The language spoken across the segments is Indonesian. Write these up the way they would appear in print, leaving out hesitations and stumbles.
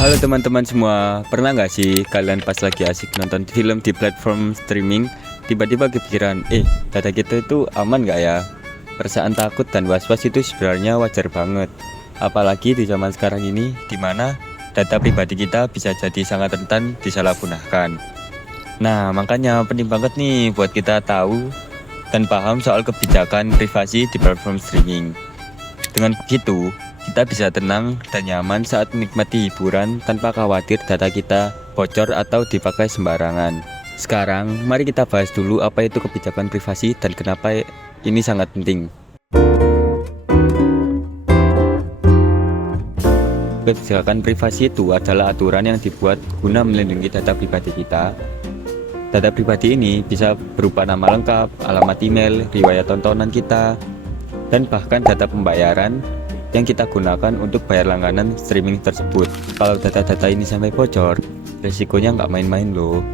Halo teman-teman semua, pernah nggak sih kalian pas lagi asik nonton film di platform streaming, tiba-tiba kepikiran, data kita itu aman nggak ya? Perasaan takut dan was-was itu sebenarnya wajar banget. Apalagi di zaman sekarang ini, di mana data pribadi kita bisa jadi sangat rentan disalahgunakan. Nah, makanya penting banget nih buat kita tahu dan paham soal kebijakan privasi di platform streaming. Dengan begitu, kita bisa tenang dan nyaman saat menikmati hiburan tanpa khawatir data kita bocor atau dipakai sembarangan. Sekarang, mari kita bahas dulu apa itu kebijakan privasi dan kenapa ini sangat penting. Kebijakan privasi itu adalah aturan yang dibuat guna melindungi data pribadi kita. Data pribadi ini bisa berupa nama lengkap, alamat email, riwayat tontonan kita, dan bahkan data pembayaran yang kita gunakan untuk bayar langganan streaming tersebut. Kalau data-data ini sampai bocor, resikonya nggak main-main loh.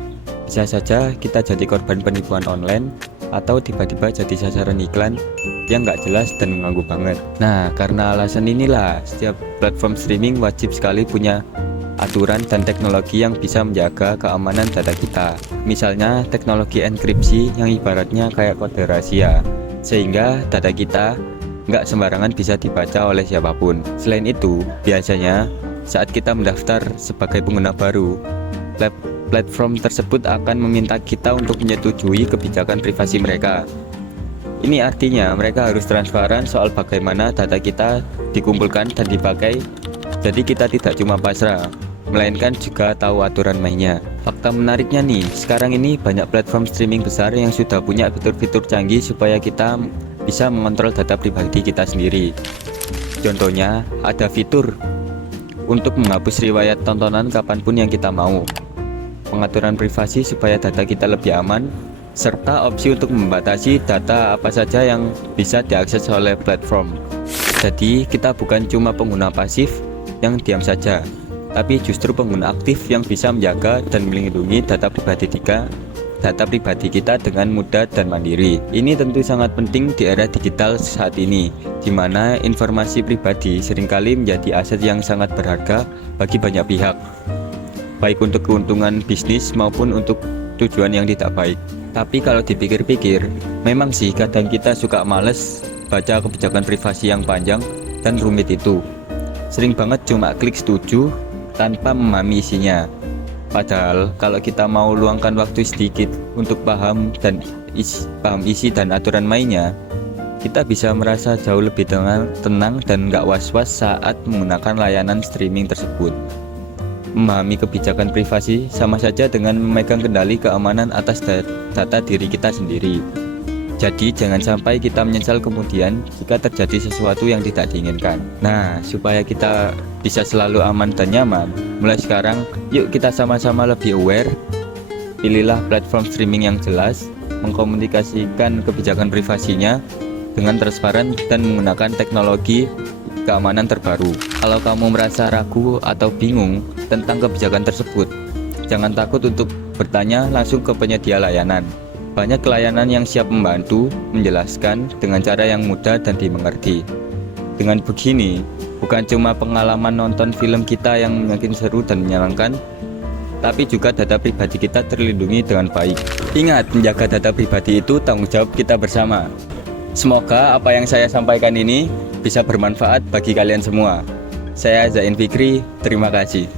Bisa saja kita jadi korban penipuan online atau tiba-tiba jadi sasaran iklan yang nggak jelas dan mengganggu banget. Nah, karena alasan inilah setiap platform streaming wajib sekali punya aturan dan teknologi yang bisa menjaga keamanan data kita. Misalnya teknologi enkripsi yang ibaratnya kayak kode rahasia, sehingga data kita nggak sembarangan bisa dibaca oleh siapapun. Selain itu, biasanya saat kita mendaftar sebagai pengguna baru, platform tersebut akan meminta kita untuk menyetujui kebijakan privasi mereka. Ini artinya mereka harus transparan soal bagaimana data kita dikumpulkan dan dipakai. Jadi kita tidak cuma pasrah, melainkan juga tahu aturan mainnya. Fakta menariknya nih, sekarang ini banyak platform streaming besar yang sudah punya fitur-fitur canggih supaya kita bisa mengontrol data pribadi kita sendiri. Contohnya, ada fitur untuk menghapus riwayat tontonan kapanpun yang kita mau, pengaturan privasi supaya data kita lebih aman, serta opsi untuk membatasi data apa saja yang bisa diakses oleh platform. Jadi, kita bukan cuma pengguna pasif yang diam saja, tapi justru pengguna aktif yang bisa menjaga dan melindungi data pribadi kita dengan mudah dan mandiri. Ini tentu sangat penting di era digital saat ini, di mana informasi pribadi seringkali menjadi aset yang sangat berharga bagi banyak pihak, baik untuk keuntungan bisnis maupun untuk tujuan yang tidak baik. Tapi kalau dipikir-pikir, memang sih kadang kita suka males baca kebijakan privasi yang panjang dan rumit itu. Sering banget cuma klik setuju tanpa memahami isinya. Padahal kalau kita mau luangkan waktu sedikit untuk paham isi dan aturan mainnya, kita bisa merasa jauh lebih tenang dan nggak was-was saat menggunakan layanan streaming tersebut. Memahami kebijakan privasi sama saja dengan memegang kendali keamanan atas data diri kita sendiri. Jadi jangan sampai kita menyesal kemudian jika terjadi sesuatu yang tidak diinginkan. Nah, supaya kita bisa selalu aman dan nyaman, mulai sekarang yuk kita sama-sama lebih aware. Pilihlah platform streaming yang jelas, mengkomunikasikan kebijakan privasinya dengan transparan dan menggunakan teknologi keamanan terbaru. Kalau kamu merasa ragu atau bingung tentang kebijakan tersebut, jangan takut untuk bertanya langsung ke penyedia layanan. Banyak layanan yang siap membantu, menjelaskan dengan cara yang mudah dan dimengerti. Dengan begini, bukan cuma pengalaman nonton film kita yang makin seru dan menyenangkan, tapi juga data pribadi kita terlindungi dengan baik. Ingat, menjaga data pribadi itu tanggung jawab kita bersama. Semoga apa yang saya sampaikan ini bisa bermanfaat bagi kalian semua. Saya Zain Fikri, terima kasih.